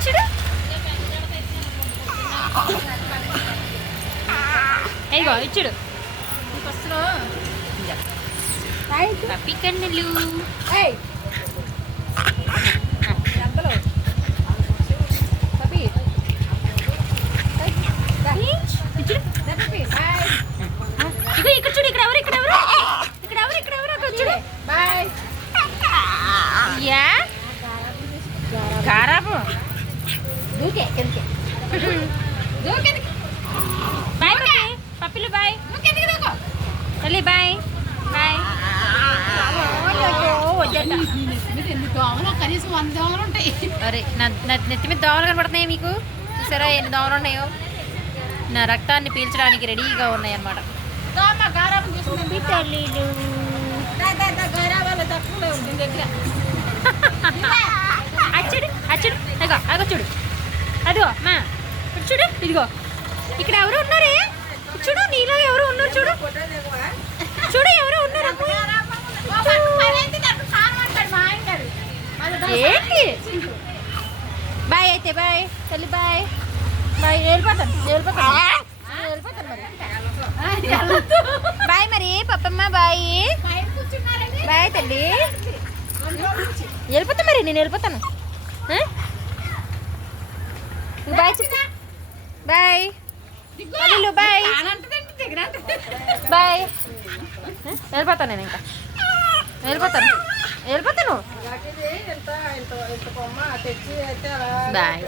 ఇచ్చుడు ఇగో ఇచ్చుడు పప్పి కన్నులు ఇగో ఇక్కడ చూడు ఇక్కడ ఎవరు ఇక్కడ ఎవరు ఇక్కడ ఎవరు ఇక్కడ ఎవరు అక్కడ చూడు బాయ్ యా గారాబు దూకే కిందకి దూకే బాయ్ బాయ్ పప్పిలు బాయ్ కిందకి దూకో తల్లి బాయ్ బాయ్ కనీసం 100 దోమలు ఉంటాయి. అరే నా నెత్తి మీద దోమలు కనబడుతున్నాయి మీకు చూసారా ఎన్ని దోమలు ఉన్నాయో నా రక్తాన్ని పీల్చడానికి రెడీగా ఉన్నాయి అన్నమాట. అచ్చుడు అచ్చుడు అగో అగో చూడు అదిగో మా చూడు ఇదిగో ఇక్కడ ఎవరు ఉన్నారే చూడు నీలో ఎవరు ఉన్నారు చూడు చూడు ఎవరు ఉన్నారు ఏంటి బాయ్ అయితే బాయ్ తల్లి బాయ్ బాయ్ వెళ్ళిపోతాను బాయ్ మరి పప్పమ్మ బాయ్ బాయ్ తల్లి వెళ్ళిపోతా మరి నేను వెళ్ళిపోతాను బాయ్ బాయ్ బాయ్ బాయ్ వెళ్ళిపోతాను నేను ఇంకా వెళ్ళిపోతాను బాయ్